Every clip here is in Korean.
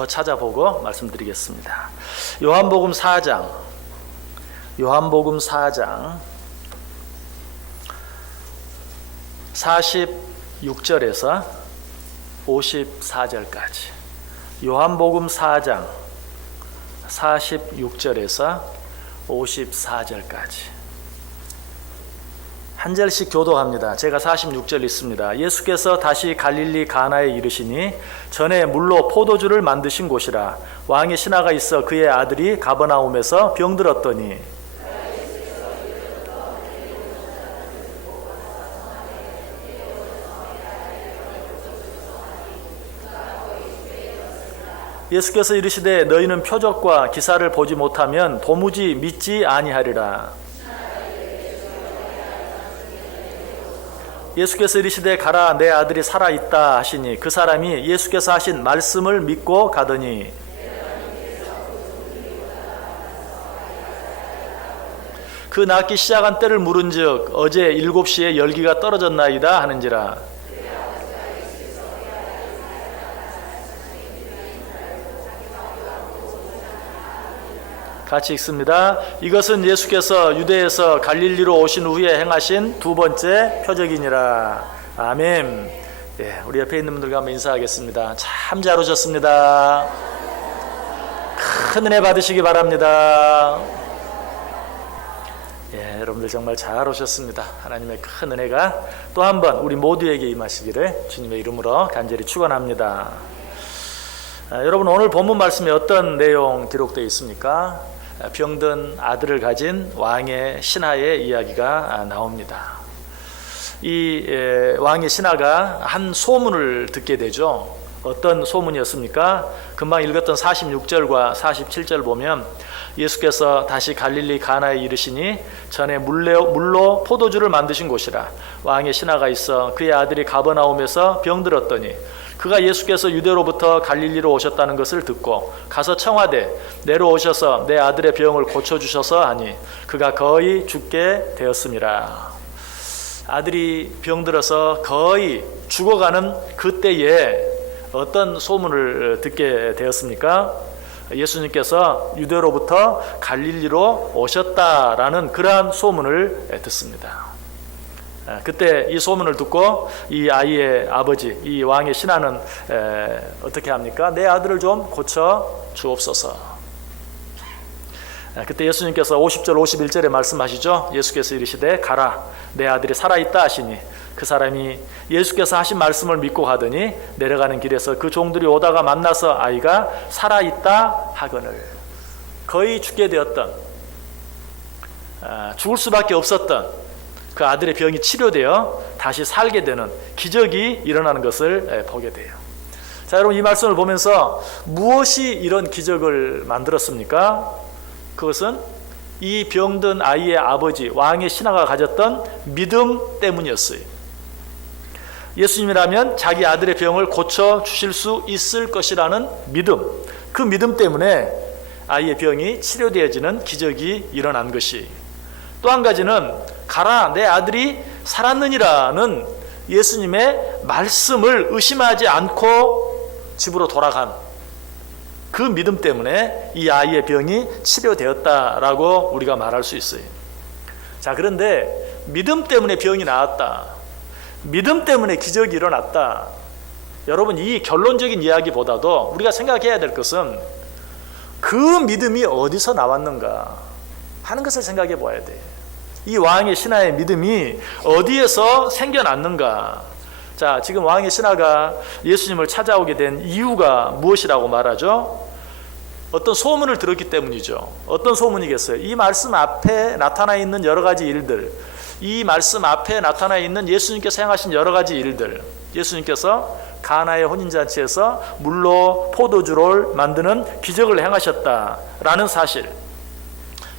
더 찾아보고 말씀드리겠습니다. 요한복음 4장 46절에서 54절까지. 요한복음 4장 46절에서 54절까지. 한 절씩 교도합니다. 제가 46절 읽습니다. 예수께서 다시 갈릴리 가나에 이르시니 전에 물로 포도주를 만드신 곳이라. 왕의 신하가 있어 그의 아들이 가버나움에서 병들었더니 예수께서 이르시되 너희는 표적과 기사를 보지 못하면 도무지 믿지 아니하리라. 예수께서 이르시되 가라 내 아들이 살아있다 하시니 그 사람이 예수께서 하신 말씀을 믿고 가더니 그 낫기 시작한 때를 물은즉 어제 7시에 열기가 떨어졌나이다 하는지라. 같이 읽습니다. 이것은 예수께서 유대에서 갈릴리로 오신 후에 행하신 두 번째 표적이니라. 아멘. 예, 우리 옆에 있는 분들과 한번 인사하겠습니다. 참 잘 오셨습니다. 큰 은혜 받으시기 바랍니다. 예, 여러분들 정말 잘 오셨습니다. 하나님의 큰 은혜가 또 한 번 우리 모두에게 임하시기를 주님의 이름으로 간절히 축원합니다. 여러분 오늘 본문 말씀에 어떤 내용 기록되어 있습니까? 병든 아들을 가진 왕의 신하의 이야기가 나옵니다. 이 왕의 신하가 한 소문을 듣게 되죠. 어떤 소문이었습니까? 금방 읽었던 46절과 47절 보면 예수께서 다시 갈릴리 가나에 이르시니 전에 물로 포도주를 만드신 곳이라. 왕의 신하가 있어 그의 아들이 가버나움에서 병들었더니 그가 예수께서 유대로부터 갈릴리로 오셨다는 것을 듣고 가서 청하되 내려오셔서 내 아들의 병을 고쳐주셔서 하니 그가 거의 죽게 되었음이라. 아들이 병들어서 거의 죽어가는 그때에 어떤 소문을 듣게 되었습니까? 예수님께서 유대로부터 갈릴리로 오셨다라는 그러한 소문을 듣습니다. 그때 이 소문을 듣고 이 아이의 아버지, 이 왕의 신하는 어떻게 합니까? 내 아들을 좀 고쳐 주옵소서. 그때 예수님께서 50절 51절에 말씀하시죠. 예수께서 이르시되 가라 내 아들이 살아있다 하시니 그 사람이 예수께서 하신 말씀을 믿고 가더니 내려가는 길에서 그 종들이 오다가 만나서 아이가 살아있다 하거늘. 거의 죽게 되었던, 죽을 수밖에 없었던 그 아들의 병이 치료되어 다시 살게 되는 기적이 일어나는 것을 보게 돼요. 자, 여러분 이 말씀을 보면서 무엇이 이런 기적을 만들었습니까? 그것은 이 병든 아이의 아버지 왕의 신하가 가졌던 믿음 때문이었어요. 예수님이라면 자기 아들의 병을 고쳐 주실 수 있을 것이라는 믿음, 그 믿음 때문에 아이의 병이 치료되어지는 기적이 일어난 것이. 또 한 가지는 가라 내 아들이 살았느니라는 예수님의 말씀을 의심하지 않고 집으로 돌아간 그 믿음 때문에 이 아이의 병이 치료되었다라고 우리가 말할 수 있어요. 자, 그런데 믿음 때문에 병이 나았다, 믿음 때문에 기적이 일어났다. 여러분 이 결론적인 이야기보다도 우리가 생각해야 될 것은 그 믿음이 어디서 나왔는가 하는 것을 생각해 봐야 돼. 이 왕의 신하의 믿음이 어디에서 생겨났는가. 자, 지금 왕의 신하가 예수님을 찾아오게 된 이유가 무엇이라고 말하죠? 어떤 소문을 들었기 때문이죠. 어떤 소문이겠어요? 이 말씀 앞에 나타나 있는 여러 가지 일들, 이 말씀 앞에 나타나 있는 예수님께서 행하신 여러 가지 일들, 예수님께서 가나의 혼인잔치에서 물로 포도주를 만드는 기적을 행하셨다라는 사실,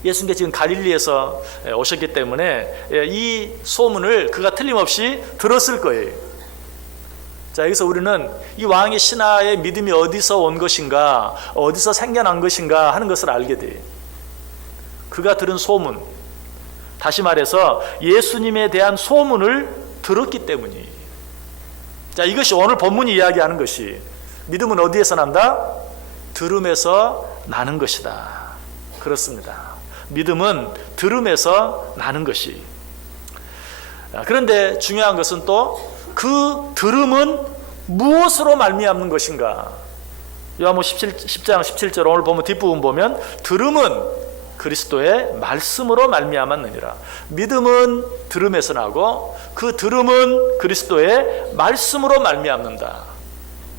예수님께서 지금 갈릴리에서 오셨기 때문에 이 소문을 그가 틀림없이 들었을 거예요. 자, 여기서 우리는 이 왕의 신하의 믿음이 어디서 온 것인가, 어디서 생겨난 것인가 하는 것을 알게 돼요. 그가 들은 소문, 다시 말해서 예수님에 대한 소문을 들었기 때문이에요. 자, 이것이 오늘 본문이 이야기하는 것이, 믿음은 어디에서 난다? 들음에서 나는 것이다. 그렇습니다. 믿음은 들음에서 나는 것이. 그런데 중요한 것은 또 그 들음은 무엇으로 말미암는 것인가? 요한복음 10장 17절 오늘 보면 뒷부분 보면 들음은 그리스도의 말씀으로 말미암았느니라. 믿음은 들음에서 나고 그 들음은 그리스도의 말씀으로 말미암는다.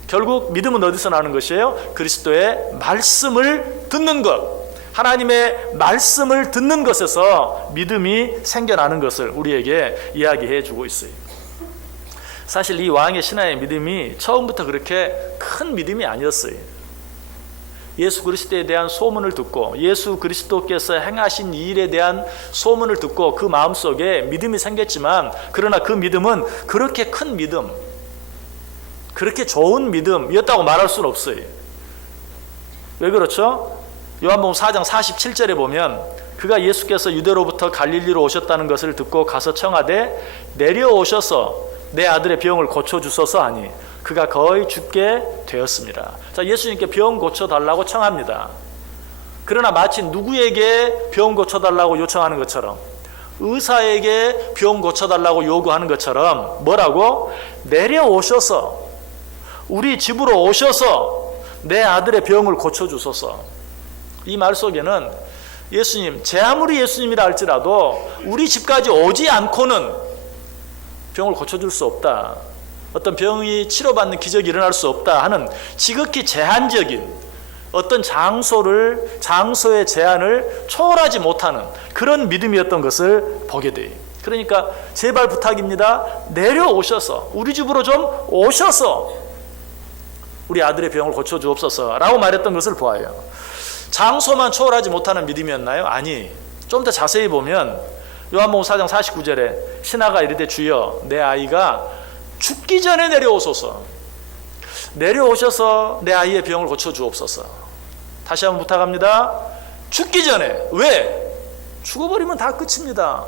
결국 믿음은 어디서 나는 것이에요? 그리스도의 말씀을 듣는 것. 하나님의 말씀을 듣는 것에서 믿음이 생겨나는 것을 우리에게 이야기해 주고 있어요. 사실 이 왕의 신하의 믿음이 처음부터 그렇게 큰 믿음이 아니었어요. 예수 그리스도에 대한 소문을 듣고 예수 그리스도께서 행하신 일에 대한 소문을 듣고 그 마음속에 믿음이 생겼지만, 그러나 그 믿음은 그렇게 큰 믿음, 그렇게 좋은 믿음이었다고 말할 수는 없어요. 왜 그렇죠? 요한복음 4장 47절에 보면 그가 예수께서 유대로부터 갈릴리로 오셨다는 것을 듣고 가서 청하되 내려오셔서 내 아들의 병을 고쳐주소서 하니 그가 거의 죽게 되었습니다. 자, 예수님께 병 고쳐달라고 청합니다. 그러나 마치 누구에게 병 고쳐달라고 요청하는 것처럼, 의사에게 병 고쳐달라고 요구하는 것처럼 뭐라고? 내려오셔서 우리 집으로 오셔서 내 아들의 병을 고쳐주소서. 이 말 속에는 예수님, 제 아무리 예수님이라 할지라도 우리 집까지 오지 않고는 병을 고쳐줄 수 없다, 어떤 병이 치료받는 기적이 일어날 수 없다 하는 지극히 제한적인 어떤 장소의 제한을 초월하지 못하는 그런 믿음이었던 것을 보게 돼요. 그러니까 제발 부탁입니다, 내려오셔서 우리 집으로 좀 오셔서 우리 아들의 병을 고쳐주옵소서 라고 말했던 것을 보아요. 장소만 초월하지 못하는 믿음이었나요? 아니, 좀 더 자세히 보면 요한복음 4장 49절에 신하가 이르되 주여 내 아이가 죽기 전에 내려오소서, 내려오셔서 내 아이의 병을 고쳐주옵소서. 다시 한번 부탁합니다. 죽기 전에. 왜? 죽어버리면 다 끝입니다.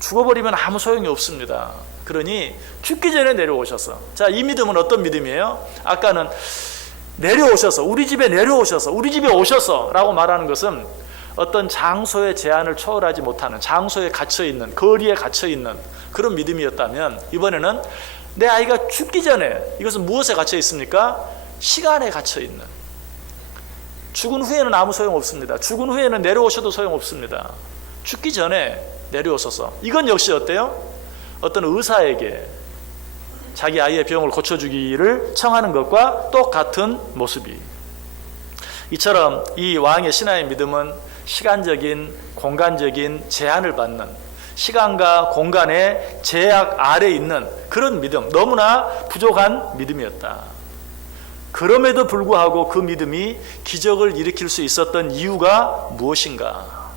죽어버리면 아무 소용이 없습니다. 그러니 죽기 전에 내려오셔서. 자, 이 믿음은 어떤 믿음이에요? 아까는 내려오셔서, 우리 집에 내려오셔서, 우리 집에 오셔서 라고 말하는 것은 어떤 장소의 제한을 초월하지 못하는, 장소에 갇혀있는, 거리에 갇혀있는 그런 믿음이었다면, 이번에는 내 아이가 죽기 전에, 이것은 무엇에 갇혀 있습니까? 시간에 갇혀 있는. 죽은 후에는 아무 소용 없습니다. 죽은 후에는 내려오셔도 소용 없습니다. 죽기 전에 내려오셔서. 이건 역시 어때요? 어떤 의사에게 자기 아이의 병을 고쳐주기를 청하는 것과 똑같은 모습이. 이처럼 이 왕의 신하의 믿음은 시간적인, 공간적인 제한을 받는, 시간과 공간의 제약 아래 있는 그런 믿음, 너무나 부족한 믿음이었다. 그럼에도 불구하고 그 믿음이 기적을 일으킬 수 있었던 이유가 무엇인가?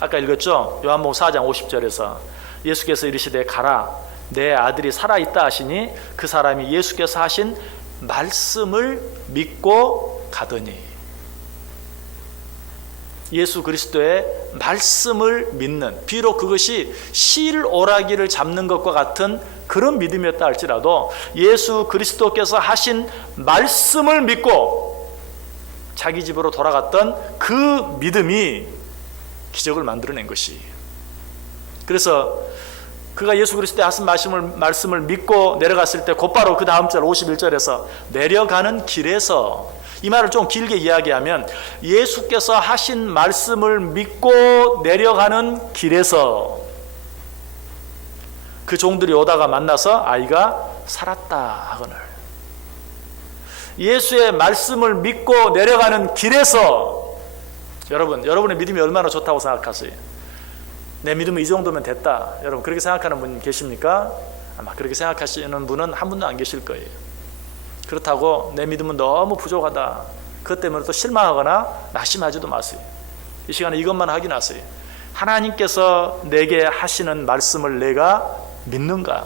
아까 읽었죠? 요한복음 4장 50절에서 예수께서 이르시되 가라, 내 아들이 살아있다 하시니 그 사람이 예수께서 하신 말씀을 믿고 가더니. 예수 그리스도의 말씀을 믿는, 비록 그것이 실오라기를 잡는 것과 같은 그런 믿음이었다 할지라도 예수 그리스도께서 하신 말씀을 믿고 자기 집으로 돌아갔던 그 믿음이 기적을 만들어낸 것이. 그래서 그가 예수 그리스도의 하신 말씀을 믿고 내려갔을 때 곧바로 그 다음 절 51절에서 내려가는 길에서, 이 말을 좀 길게 이야기하면 예수께서 하신 말씀을 믿고 내려가는 길에서 그 종들이 오다가 만나서 아이가 살았다 하거늘. 예수의 말씀을 믿고 내려가는 길에서, 여러분의 믿음이 얼마나 좋다고 생각하세요? 내 믿음은 이 정도면 됐다, 여러분 그렇게 생각하는 분 계십니까? 아마 그렇게 생각하시는 분은 한 분도 안 계실 거예요. 그렇다고 내 믿음은 너무 부족하다, 그것 때문에 또 실망하거나 낙심하지도 마세요. 이 시간에 이것만 확인하세요. 하나님께서 내게 하시는 말씀을 내가 믿는가?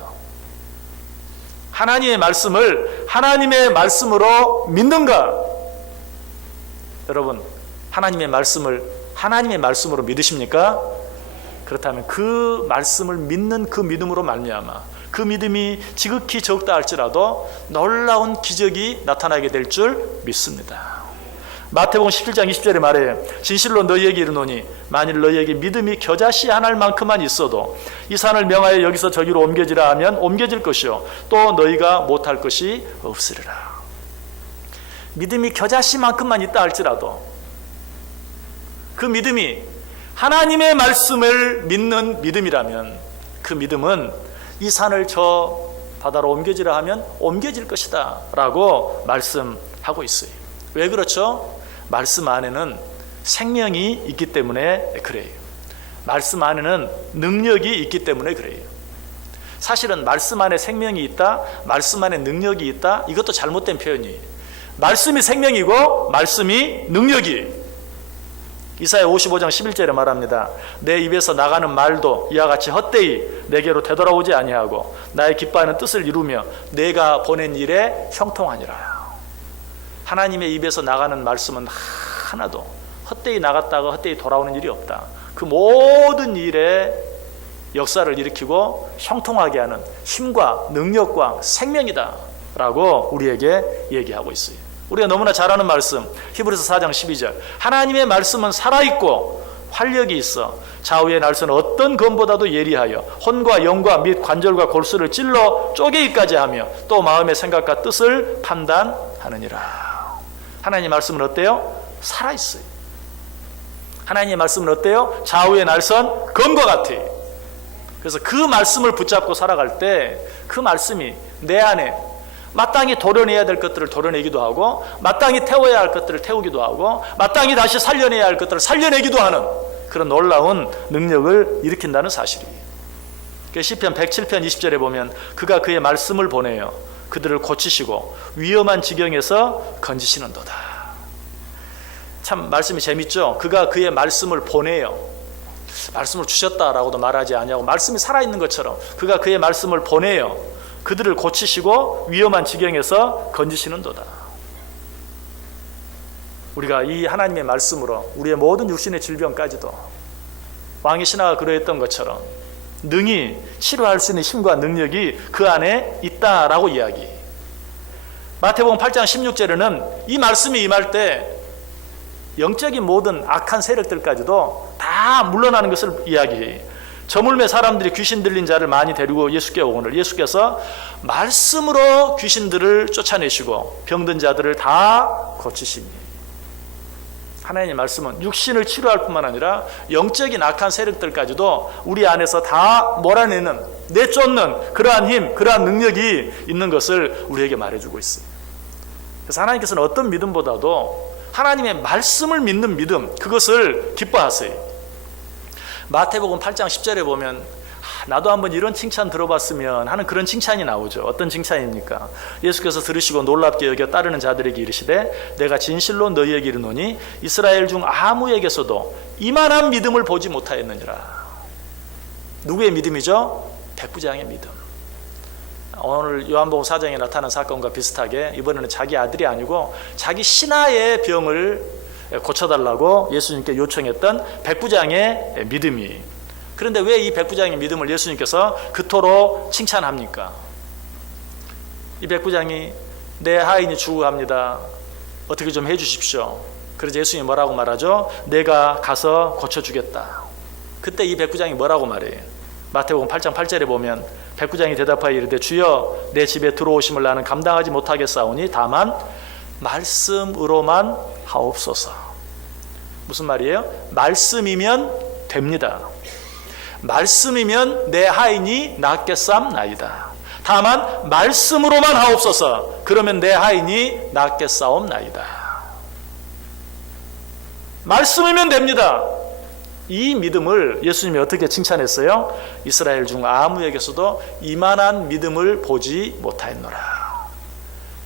하나님의 말씀을 하나님의 말씀으로 믿는가? 여러분, 하나님의 말씀을 하나님의 말씀으로 믿으십니까? 그렇다면 그 말씀을 믿는 그 믿음으로 말미암아 그 믿음이 지극히 적다 할지라도 놀라운 기적이 나타나게 될 줄 믿습니다. 마태복음 17장 20절에 말해요. 진실로 너희에게 이르노니 만일 너희에게 믿음이 겨자씨 하나일 만큼만 있어도 이 산을 명하여 여기서 저기로 옮겨지라 하면 옮겨질 것이요 또 너희가 못할 것이 없으리라. 믿음이 겨자씨만큼만 있다 할지라도 그 믿음이 하나님의 말씀을 믿는 믿음이라면 그 믿음은 이 산을 저 바다로 옮겨지라 하면 옮겨질 것이다 라고 말씀하고 있어요. 왜 그렇죠? 말씀 안에는 생명이 있기 때문에 그래요. 말씀 안에는 능력이 있기 때문에 그래요. 사실은 말씀 안에 생명이 있다, 말씀 안에 능력이 있다, 이것도 잘못된 표현이에요. 말씀이 생명이고 말씀이 능력이에요. 이사야 55장 11절에 말합니다. 내 입에서 나가는 말도 이와 같이 헛되이 내게로 되돌아오지 아니하고 나의 기뻐하는 뜻을 이루며 내가 보낸 일에 형통하니라. 하나님의 입에서 나가는 말씀은 하나도 헛되이 나갔다가 헛되이 돌아오는 일이 없다. 그 모든 일에 역사를 일으키고 형통하게 하는 힘과 능력과 생명이다 라고 우리에게 얘기하고 있어요. 우리가 너무나 잘 아는 말씀 히브리서 4장 12절 하나님의 말씀은 살아있고 활력이 있어 좌우의 날선 어떤 검보다도 예리하여 혼과 영과 및 관절과 골수를 찔러 쪼개기까지 하며 또 마음의 생각과 뜻을 판단하느니라. 하나님의 말씀은 어때요? 살아있어요. 하나님의 말씀은 어때요? 좌우의 날선 검과 같아요. 그래서 그 말씀을 붙잡고 살아갈 때 그 말씀이 내 안에 마땅히 도려내야 될 것들을 도려내기도 하고 마땅히 태워야 할 것들을 태우기도 하고 마땅히 다시 살려내야 할 것들을 살려내기도 하는 그런 놀라운 능력을 일으킨다는 사실이에요. 시편 107편 20절에 보면 그가 그의 말씀을 보내요 그들을 고치시고 위험한 지경에서 건지시는도다. 참 말씀이 재밌죠. 그가 그의 말씀을 보내요. 말씀을 주셨다라고도 말하지 아니하고 말씀이 살아있는 것처럼 그가 그의 말씀을 보내요. 그들을 고치시고 위험한 지경에서 건지시는도다. 우리가 이 하나님의 말씀으로 우리의 모든 육신의 질병까지도 왕의 신하가 그러했던 것처럼 능히 치료할 수 있는 힘과 능력이 그 안에 있다라고 이야기. 마태복음 8장 16절에는 이 말씀이 임할 때 영적인 모든 악한 세력들까지도 다 물러나는 것을 이야기해요. 저물매 사람들이 귀신 들린 자를 많이 데리고 예수께 오거늘 예수께서 말씀으로 귀신들을 쫓아내시고 병든 자들을 다 고치시니. 하나님의 말씀은 육신을 치료할 뿐만 아니라 영적인 악한 세력들까지도 우리 안에서 다 몰아내는 내쫓는 그러한 힘, 그러한 능력이 있는 것을 우리에게 말해주고 있어요. 그래서 하나님께서는 어떤 믿음보다도 하나님의 말씀을 믿는 믿음, 그것을 기뻐하세요. 마태복음 8장 10절에 보면 나도 한번 이런 칭찬 들어봤으면 하는 그런 칭찬이 나오죠. 어떤 칭찬입니까? 예수께서 들으시고 놀랍게 여겨 따르는 자들에게 이르시되 내가 진실로 너희에게 이르노니 이스라엘 중 아무에게서도 이만한 믿음을 보지 못하였느니라. 누구의 믿음이죠? 백부장의 믿음. 오늘 요한복음 4장에 나타난 사건과 비슷하게 이번에는 자기 아들이 아니고 자기 신하의 병을 고쳐달라고 예수님께 요청했던 백부장의 믿음이. 그런데 왜 이 백부장의 믿음을 예수님께서 그토록 칭찬합니까? 이 백부장이 내 하인이 죽어갑니다. 어떻게 좀 해주십시오. 그래서 예수님이 뭐라고 말하죠? 내가 가서 고쳐주겠다. 그때 이 백부장이 뭐라고 말해요? 마태복음 8장 8절에 보면 백부장이 대답하여 이르되 주여 내 집에 들어오심을 나는 감당하지 못하겠사오니 다만 말씀으로만 하옵소서. 무슨 말이에요? 말씀이면 됩니다. 말씀이면 내 하인이 낫겠사옵나이다. 다만 말씀으로만 하옵소서. 그러면 내 하인이 낫겠사옵나이다. 말씀이면 됩니다. 이 믿음을 예수님이 어떻게 칭찬했어요? 이스라엘 중 아무에게서도 이만한 믿음을 보지 못하였노라.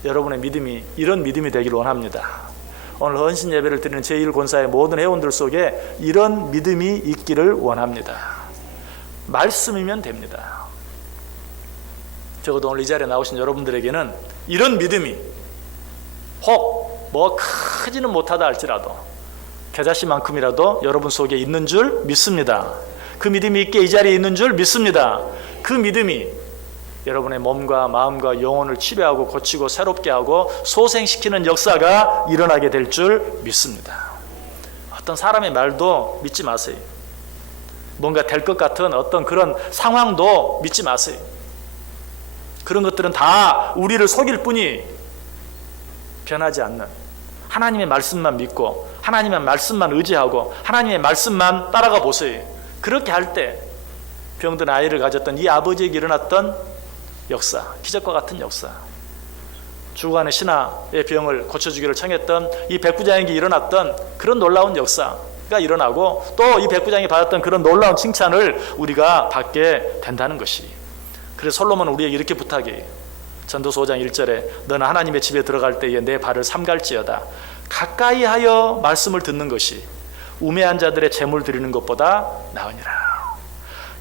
여러분의 믿음이 이런 믿음이 되기를 원합니다. 오늘 헌신 예배를 드리는 제1권사의 모든 회원들 속에 이런 믿음이 있기를 원합니다. 말씀이면 됩니다. 적어도 오늘 이 자리에 나오신 여러분들에게는 이런 믿음이 혹 뭐 크지는 못하다 할지라도 겨자씨만큼이라도 여러분 속에 있는 줄 믿습니다. 그 믿음이 있게 이 자리에 있는 줄 믿습니다. 그 믿음이 여러분의 몸과 마음과 영혼을 치료하고 고치고 새롭게 하고 소생시키는 역사가 일어나게 될 줄 믿습니다. 어떤 사람의 말도 믿지 마세요. 뭔가 될 것 같은 어떤 그런 상황도 믿지 마세요. 그런 것들은 다 우리를 속일 뿐이 변하지 않는 하나님의 말씀만 믿고 하나님의 말씀만 의지하고 하나님의 말씀만 따라가 보세요. 그렇게 할 때 병든 아이를 가졌던 이 아버지에게 일어났던 역사, 기적과 같은 역사, 주간의 신하의 병을 고쳐주기를 청했던 이 백부장에게 일어났던 그런 놀라운 역사가 일어나고 또 이 백부장이 받았던 그런 놀라운 칭찬을 우리가 받게 된다는 것이. 그래서 솔로몬은 우리에게 이렇게 부탁해요. 전도서 5장 1절에 너는 하나님의 집에 들어갈 때에 내 발을 삼갈지어다. 가까이 하여 말씀을 듣는 것이 우매한 자들의 재물 드리는 것보다 나으니라.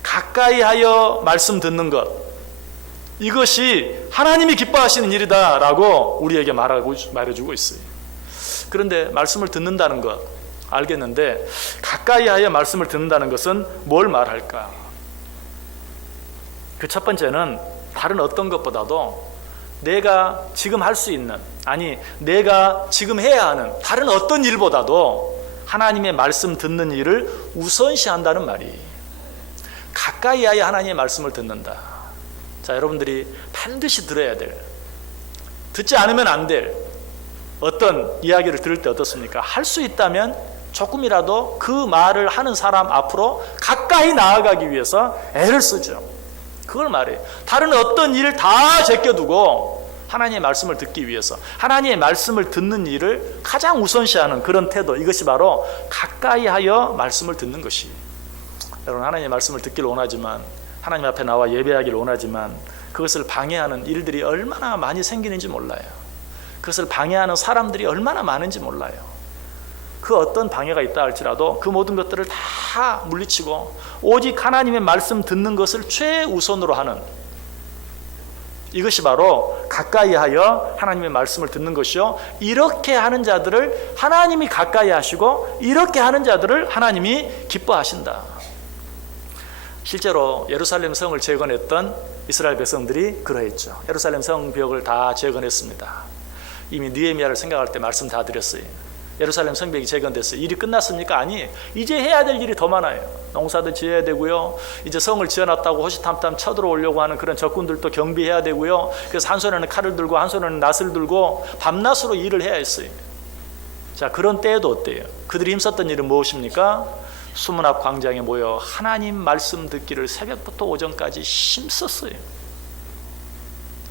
가까이 하여 말씀 듣는 것, 이것이 하나님이 기뻐하시는 일이다 라고 우리에게 말해주고 있어요. 그런데 말씀을 듣는다는 것 알겠는데 가까이 하여 말씀을 듣는다는 것은 뭘 말할까? 그 첫 번째는 다른 어떤 것보다도 내가 지금 할 수 있는, 아니 내가 지금 해야 하는 다른 어떤 일보다도 하나님의 말씀 듣는 일을 우선시한다는 말이. 가까이 하여 하나님의 말씀을 듣는다. 자, 여러분들이 반드시 들어야 될, 듣지 않으면 안 될 어떤 이야기를 들을 때 어떻습니까? 할 수 있다면 조금이라도 그 말을 하는 사람 앞으로 가까이 나아가기 위해서 애를 쓰죠. 그걸 말해요. 다른 어떤 일을 다 제껴두고 하나님의 말씀을 듣기 위해서 하나님의 말씀을 듣는 일을 가장 우선시하는 그런 태도, 이것이 바로 가까이 하여 말씀을 듣는 것이. 여러분, 하나님의 말씀을 듣기를 원하지만, 하나님 앞에 나와 예배하기를 원하지만 그것을 방해하는 일들이 얼마나 많이 생기는지 몰라요. 그것을 방해하는 사람들이 얼마나 많은지 몰라요. 그 어떤 방해가 있다 할지라도 그 모든 것들을 다 물리치고 오직 하나님의 말씀 듣는 것을 최우선으로 하는, 이것이 바로 가까이 하여 하나님의 말씀을 듣는 것이요, 이렇게 하는 자들을 하나님이 가까이 하시고 이렇게 하는 자들을 하나님이 기뻐하신다. 실제로 예루살렘 성을 재건했던 이스라엘 백성들이 그러했죠. 예루살렘 성벽을 다 재건했습니다. 이미 느헤미야를 생각할 때 말씀 다 드렸어요. 예루살렘 성벽이 재건됐어요. 일이 끝났습니까? 아니, 이제 해야 될 일이 더 많아요. 농사도 지어야 되고요, 이제 성을 지어놨다고 호시탐탐 쳐들어오려고 하는 그런 적군들도 경비해야 되고요. 그래서 한 손에는 칼을 들고 한 손에는 낫을 들고 밤낮으로 일을 해야 했어요. 자, 그런 때에도 어때요? 그들이 힘썼던 일은 무엇입니까? 수문 앞 광장에 모여 하나님 말씀 듣기를 새벽부터 오전까지 힘썼어요.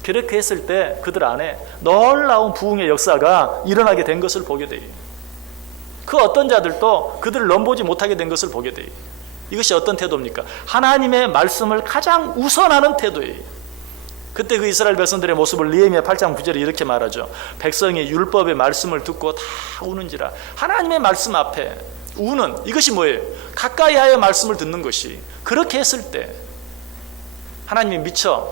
그렇게 했을 때 그들 안에 놀라운 부흥의 역사가 일어나게 된 것을 보게 돼요. 그 어떤 자들도 그들을 넘보지 못하게 된 것을 보게 돼요. 이것이 어떤 태도입니까? 하나님의 말씀을 가장 우선하는 태도예요. 그때 그 이스라엘 백성들의 모습을 느헤미야 8장 9절에 이렇게 말하죠. 백성이 율법의 말씀을 듣고 다 우는지라. 하나님의 말씀 앞에 우는, 이것이 뭐예요? 가까이 하여 말씀을 듣는 것이. 그렇게 했을 때 하나님이 미처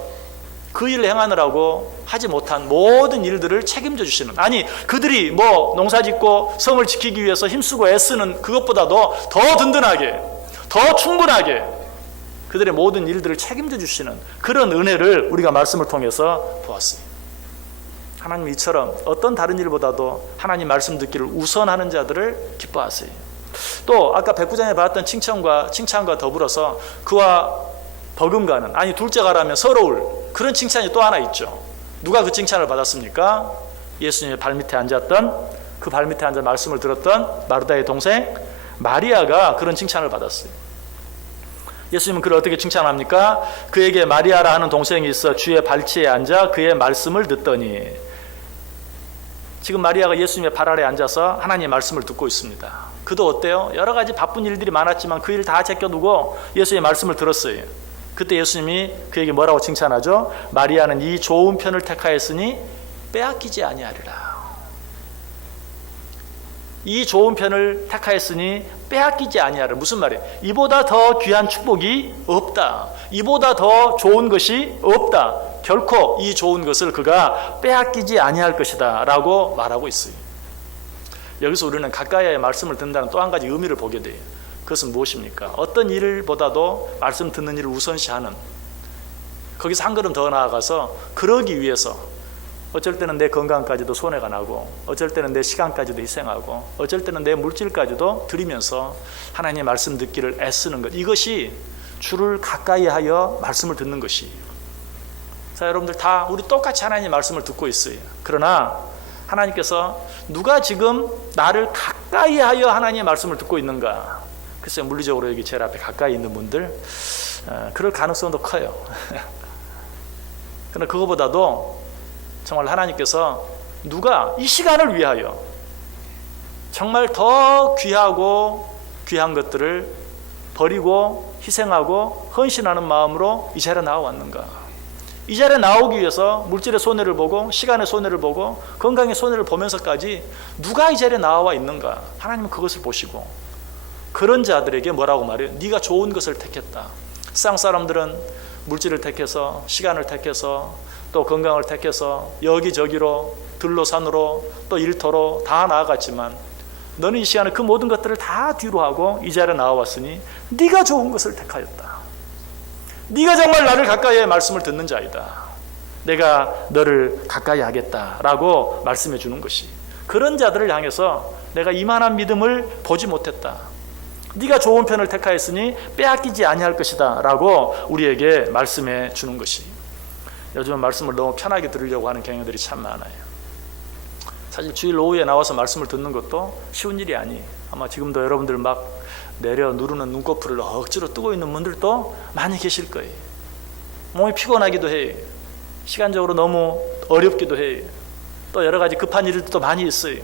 그 일을 행하느라고 하지 못한 모든 일들을 책임져 주시는, 아니 그들이 뭐 농사짓고 성을 지키기 위해서 힘쓰고 애쓰는 그것보다도 더 든든하게, 더 충분하게 그들의 모든 일들을 책임져 주시는 그런 은혜를 우리가 말씀을 통해서 보았어요. 하나님 이처럼 어떤 다른 일보다도 하나님 말씀 듣기를 우선하는 자들을 기뻐하세요. 또 아까 백부장에 받았던 칭찬과 더불어서 그와 버금가는, 아니 둘째가라면 서러울 그런 칭찬이 또 하나 있죠. 누가 그 칭찬을 받았습니까? 예수님의 발밑에 앉았던, 그 발밑에 앉아 말씀을 들었던 마르다의 동생 마리아가 그런 칭찬을 받았어요. 예수님은 그를 어떻게 칭찬합니까? 그에게 마리아라 하는 동생이 있어 주의 발치에 앉아 그의 말씀을 듣더니. 지금 마리아가 예수님의 발 아래 앉아서 하나님의 말씀을 듣고 있습니다. 그도 어때요? 여러 가지 바쁜 일들이 많았지만 그 일 다 제껴두고 예수님의 말씀을 들었어요. 그때 예수님이 그에게 뭐라고 칭찬하죠? 마리아는 이 좋은 편을 택하였으니 빼앗기지 아니하리라. 이 좋은 편을 택하였으니 빼앗기지 아니하리라. 무슨 말이에요? 이보다 더 귀한 축복이 없다. 이보다 더 좋은 것이 없다. 결코 이 좋은 것을 그가 빼앗기지 아니할 것이다 라고 말하고 있어요. 여기서 우리는 가까이의 말씀을 듣는다는 또 한 가지 의미를 보게 돼요. 그것은 무엇입니까? 어떤 일보다도 말씀 듣는 일을 우선시하는 거기서 한 걸음 더 나아가서 그러기 위해서 어쩔 때는 내 건강까지도 손해가 나고 어쩔 때는 내 시간까지도 희생하고 어쩔 때는 내 물질까지도 드리면서 하나님의 말씀 듣기를 애쓰는 것, 이것이 주를 가까이 하여 말씀을 듣는 것이에요. 자, 여러분들 다 우리 똑같이 하나님의 말씀을 듣고 있어요. 그러나 하나님께서 누가 지금 나를 가까이 하여 하나님의 말씀을 듣고 있는가? 글쎄요, 물리적으로 여기 제일 앞에 가까이 있는 분들 그럴 가능성도 커요. 그러나 그거보다도 정말 하나님께서 누가 이 시간을 위하여 정말 더 귀하고 귀한 것들을 버리고 희생하고 헌신하는 마음으로 이 자리에 나와왔는가? 이 자리에 나오기 위해서 물질의 손해를 보고 시간의 손해를 보고 건강의 손해를 보면서까지 누가 이 자리에 나와 있는가? 하나님은 그것을 보시고 그런 자들에게 뭐라고 말해요? 네가 좋은 것을 택했다. 세상 사람들은 물질을 택해서 시간을 택해서 또 건강을 택해서 여기저기로 들로 산으로 또 일터로 다 나아갔지만 너는 이 시간에 그 모든 것들을 다 뒤로 하고 이 자리에 나와왔으니 네가 좋은 것을 택하였다. 네가 정말 나를 가까이 말씀을 듣는 자이다. 내가 너를 가까이 하겠다라고 말씀해 주는 것이, 그런 자들을 향해서 내가 이만한 믿음을 보지 못했다. 네가 좋은 편을 택하였으니 빼앗기지 아니할 것이다 라고 우리에게 말씀해 주는 것이, 요즘 말씀을 너무 편하게 들으려고 하는 경향들이 참 많아요. 사실 주일 오후에 나와서 말씀을 듣는 것도 쉬운 일이 아니에요. 아마 지금도 여러분들 막 내려 누르는 눈꺼풀을 억지로 뜨고 있는 분들도 많이 계실 거예요. 몸이 피곤하기도 해요. 시간적으로 너무 어렵기도 해요. 또 여러 가지 급한 일들도 많이 있어요.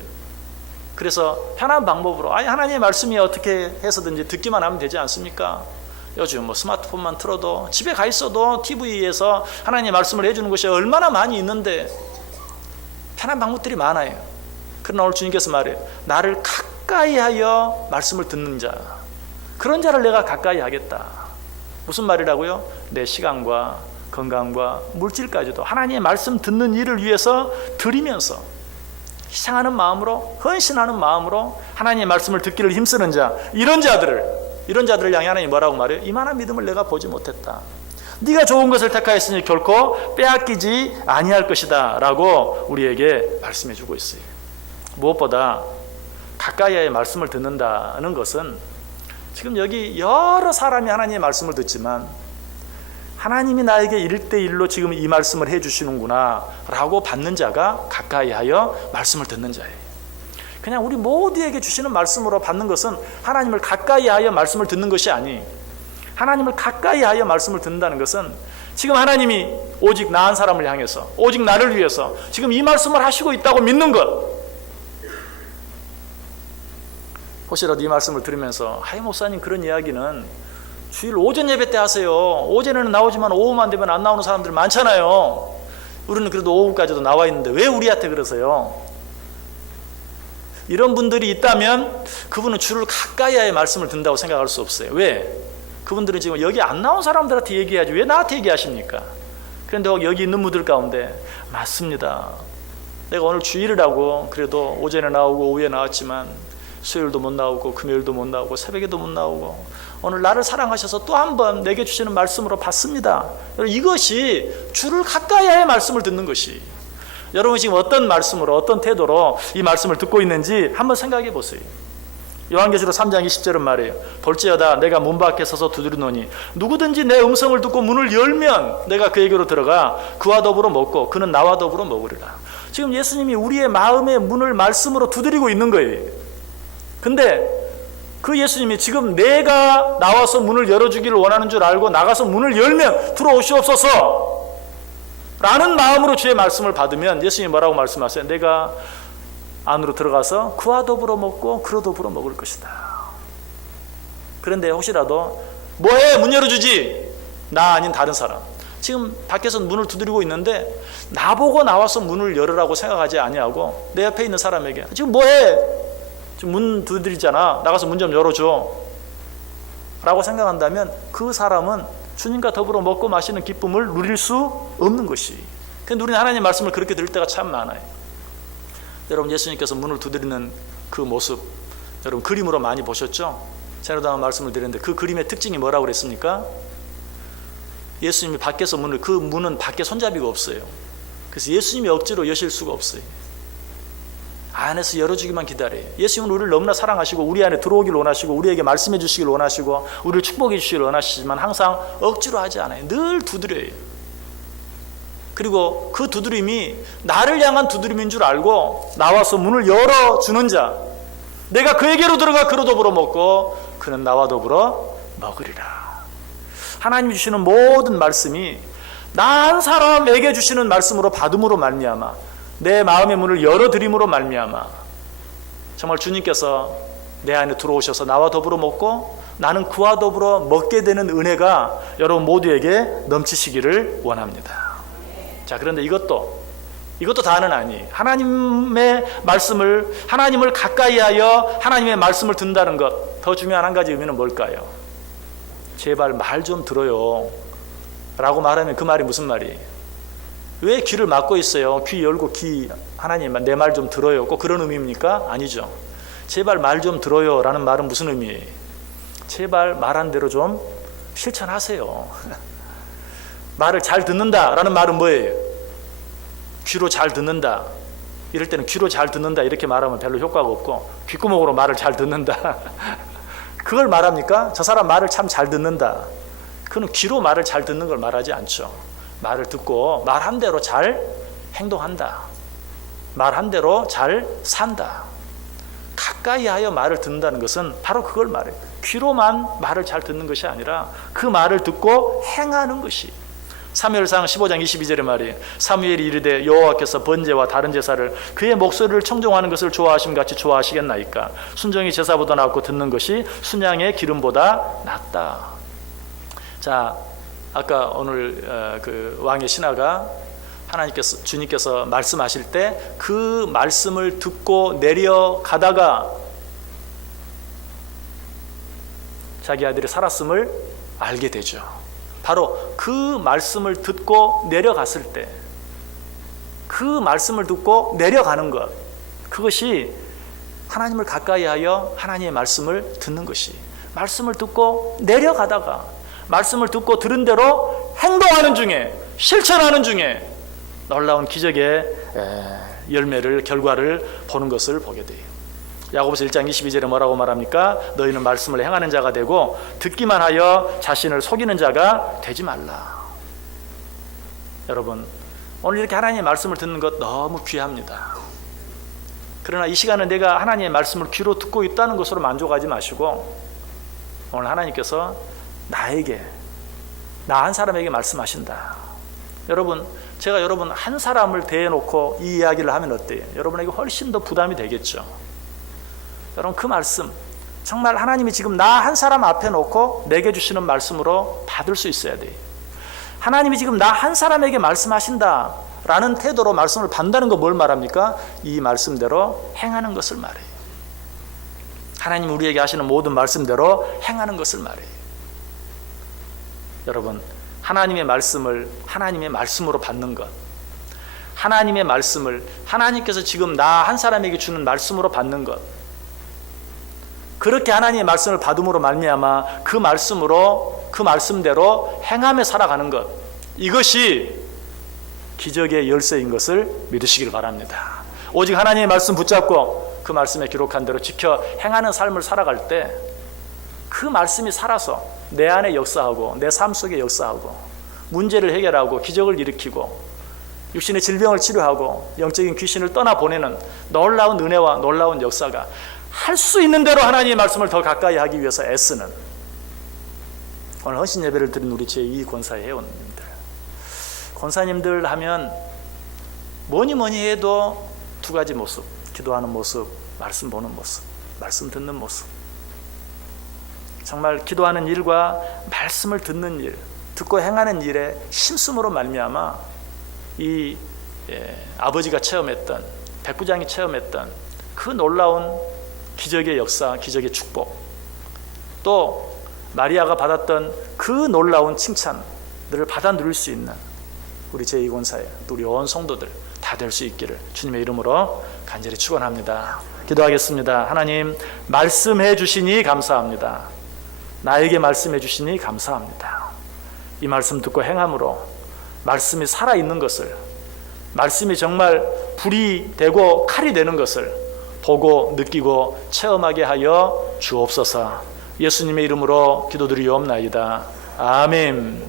그래서 편한 방법으로 하나님의 말씀이 어떻게 해서든지 듣기만 하면 되지 않습니까? 요즘 뭐 스마트폰만 틀어도 집에 가 있어도 TV에서 하나님의 말씀을 해주는 것이 얼마나 많이 있는데 편한 방법들이 많아요. 그러나 오늘 주님께서 말해요. 나를 가까이 하여 말씀을 듣는 자, 그런 자를 내가 가까이 하겠다. 무슨 말이라고요? 내 시간과 건강과 물질까지도 하나님의 말씀 듣는 일을 위해서 드리면서 희생하는 마음으로, 헌신하는 마음으로 하나님의 말씀을 듣기를 힘쓰는 자, 이런 자들을 향해 하나님이 뭐라고 말해요? 이만한 믿음을 내가 보지 못했다. 네가 좋은 것을 택하였으니 결코 빼앗기지 아니할 것이다 라고 우리에게 말씀해 주고 있어요. 무엇보다 가까이의 말씀을 듣는다는 것은, 지금 여기 여러 사람이 하나님의 말씀을 듣지만 하나님이 나에게 1대1로 지금 이 말씀을 해주시는구나 라고 받는 자가 가까이 하여 말씀을 듣는 자예요. 그냥 우리 모두에게 주시는 말씀으로 받는 것은 하나님을 가까이 하여 말씀을 듣는 것이 아니, 하나님을 가까이 하여 말씀을 듣는다는 것은 지금 하나님이 오직 나 한 사람을 향해서, 오직 나를 위해서 지금 이 말씀을 하시고 있다고 믿는 것. 혹시라도 이 말씀을 들으면서 목사님 그런 이야기는 주일 오전 예배 때 하세요. 오전에는 나오지만 오후만 되면 안 나오는 사람들 많잖아요. 우리는 그래도 오후까지도 나와 있는데 왜 우리한테 그러세요? 이런 분들이 있다면 그분은 주를 가까이 하여 말씀을 듣는다고 생각할 수 없어요. 왜? 그분들은 지금 여기 안 나온 사람들한테 얘기해야지 왜 나한테 얘기하십니까? 그런데 여기 있는 분들 가운데 맞습니다. 내가 오늘 주일이라고 그래도 오전에 나오고 오후에 나왔지만 수요일도 못 나오고 금요일도 못 나오고 새벽에도 못 나오고 오늘 나를 사랑하셔서 또 한 번 내게 주시는 말씀으로 받습니다. 이것이 주를 가까이 하여 말씀을 듣는 것이, 여러분 지금 어떤 말씀으로 어떤 태도로 이 말씀을 듣고 있는지 한번 생각해 보세요. 요한계시록 3장 20절은 말이에요. 볼지어다 내가 문 밖에 서서 두드리노니 누구든지 내 음성을 듣고 문을 열면 내가 그에게로 들어가 그와 더불어 먹고 그는 나와 더불어 먹으리라. 지금 예수님이 우리의 마음의 문을 말씀으로 두드리고 있는 거예요. 근데 그 예수님이 지금 내가 나와서 문을 열어주기를 원하는 줄 알고 나가서 문을 열면 들어오시옵소서 라는 마음으로 주의 말씀을 받으면 예수님이 뭐라고 말씀하세요? 내가 안으로 들어가서 그와 더불어 먹고 그로 더불어 먹을 것이다. 그런데 혹시라도 뭐해? 문 열어주지. 나 아닌 다른 사람, 지금 밖에서 문을 두드리고 있는데 나보고 나와서 문을 열으라고 생각하지 아니하고 내 옆에 있는 사람에게 지금 뭐해? 지금 문 두드리잖아. 나가서 문 좀 열어줘 라고 생각한다면 그 사람은 주님과 더불어 먹고 마시는 기쁨을 누릴 수 없는 것이. 그런데 우리는 하나님의 말씀을 그렇게 들을 때가 참 많아요. 여러분 예수님께서 문을 두드리는 그 모습 여러분 그림으로 많이 보셨죠? 새로운 말씀을 드렸는데 그 그림의 특징이 뭐라고 그랬습니까? 예수님이 밖에서 문을, 그 문은 밖에 손잡이가 없어요. 그래서 예수님이 억지로 여실 수가 없어요. 안에서 열어주기만 기다려요. 예수님은 우리를 너무나 사랑하시고 우리 안에 들어오길 원하시고 우리에게 말씀해 주시길 원하시고 우리를 축복해 주시길 원하시지만 항상 억지로 하지 않아요. 늘 두드려요. 그리고 그 두드림이 나를 향한 두드림인 줄 알고 나와서 문을 열어주는 자, 내가 그에게로 들어가 그로 더불어 먹고 그는 나와 더불어 먹으리라. 하나님이 주시는 모든 말씀이 나 한 사람에게 주시는 말씀으로 받음으로 말미암아 내 마음의 문을 열어드림으로 말미암아 정말 주님께서 내 안에 들어오셔서 나와 더불어 먹고 나는 그와 더불어 먹게 되는 은혜가 여러분 모두에게 넘치시기를 원합니다. 자, 그런데 이것도 다는 아니. 하나님의 말씀을, 하나님을 가까이하여 하나님의 말씀을 듣는다는 것, 더 중요한 한 가지 의미는 뭘까요? 제발 말 좀 들어요 라고 말하면 그 말이 무슨 말이에요? 왜 귀를 막고 있어요? 귀 열고 하나님 내 말 좀 들어요. 꼭 그런 의미입니까? 아니죠. 제발 말 좀 들어요 라는 말은 무슨 의미예요? 제발 말한 대로 좀 실천하세요. 말을 잘 듣는다 라는 말은 뭐예요? 귀로 잘 듣는다. 이럴 때는 귀로 잘 듣는다 이렇게 말하면 별로 효과가 없고 귓구멍으로 말을 잘 듣는다 그걸 말합니까? 저 사람 말을 참 잘 듣는다. 그는 귀로 말을 잘 듣는 걸 말하지 않죠. 말을 듣고 말한 대로 잘 행동한다. 말한 대로 잘 산다. 가까이 하여 말을 듣는다는 것은 바로 그걸 말해요. 귀로만 말을 잘 듣는 것이 아니라 그 말을 듣고 행하는 것이. 사무엘상 15장 22절의 말이에요. 사무엘이 이르되 여호와께서 번제와 다른 제사를 그의 목소리를 청종하는 것을 좋아하심 같이 좋아하시겠나이까. 순종이 제사보다 낫고 듣는 것이 순양의 기름보다 낫다. 자, 아까 오늘 그 왕의 신하가 주님께서 말씀하실 때 그 말씀을 듣고 내려가다가 자기 아들이 살았음을 알게 되죠. 바로 그 말씀을 듣고 내려갔을 때, 그 말씀을 듣고 내려가는 것, 그것이 하나님을 가까이 하여 하나님의 말씀을 듣는 것이. 말씀을 듣고 내려가다가 말씀을 듣고 들은 대로 행동하는 중에, 실천하는 중에 놀라운 기적의 결과를 보는 것을 보게 돼요. 야고보서 1장 22절에 뭐라고 말합니까? 너희는 말씀을 행하는 자가 되고 듣기만 하여 자신을 속이는 자가 되지 말라. 여러분, 오늘 이렇게 하나님의 말씀을 듣는 것 너무 귀합니다. 그러나 이 시간은 내가 하나님의 말씀을 귀로 듣고 있다는 것으로 만족하지 마시고 오늘 하나님께서 나에게, 나 한 사람에게 말씀하신다. 여러분, 제가 여러분 한 사람을 대해놓고 이 이야기를 하면 어때요? 여러분에게 훨씬 더 부담이 되겠죠. 여러분, 그 말씀 정말 하나님이 지금 나 한 사람 앞에 놓고 내게 주시는 말씀으로 받을 수 있어야 돼요. 하나님이 지금 나 한 사람에게 말씀하신다 라는 태도로 말씀을 받는다는 거 뭘 말합니까? 이 말씀대로 행하는 것을 말해요. 하나님 우리에게 하시는 모든 말씀대로 행하는 것을 말해요. 여러분, 하나님의 말씀을 하나님의 말씀으로 받는 것, 하나님의 말씀을 하나님께서 지금 나 한 사람에게 주는 말씀으로 받는 것, 그렇게 하나님의 말씀을 받음으로 말미암아 그 말씀대로 행하며 살아가는 것, 이것이 기적의 열쇠인 것을 믿으시길 바랍니다. 오직 하나님의 말씀 붙잡고 그 말씀에 기록한 대로 지켜 행하는 삶을 살아갈 때 그 말씀이 살아서 내 안에 역사하고 내 삶 속에 역사하고 문제를 해결하고 기적을 일으키고 육신의 질병을 치료하고 영적인 귀신을 떠나보내는 놀라운 은혜와 놀라운 역사가 할 수 있는 대로 하나님의 말씀을 더 가까이 하기 위해서 애쓰는 오늘 헌신 예배를 드린 우리 제2 권사의 회원님들, 권사님들 하면 뭐니 해도 두 가지 모습, 기도하는 모습, 말씀 보는 모습, 말씀 듣는 모습. 정말 기도하는 일과 말씀을 듣는 일, 듣고 행하는 일에 심씀으로 말미암아 이 아버지가 체험했던, 백부장이 체험했던 그 놀라운 기적의 역사, 기적의 축복, 또 마리아가 받았던 그 놀라운 칭찬들을 받아 누릴 수 있는 우리 제2권사의 우리 온 성도들 다 될 수 있기를 주님의 이름으로 간절히 축원합니다. 기도하겠습니다. 하나님, 말씀해 주시니 감사합니다. 나에게 말씀해 주시니 감사합니다. 이 말씀 듣고 행함으로 말씀이 살아있는 것을, 말씀이 정말 불이 되고 칼이 되는 것을 보고 느끼고 체험하게 하여 주옵소서. 예수님의 이름으로 기도드리옵나이다. 아멘.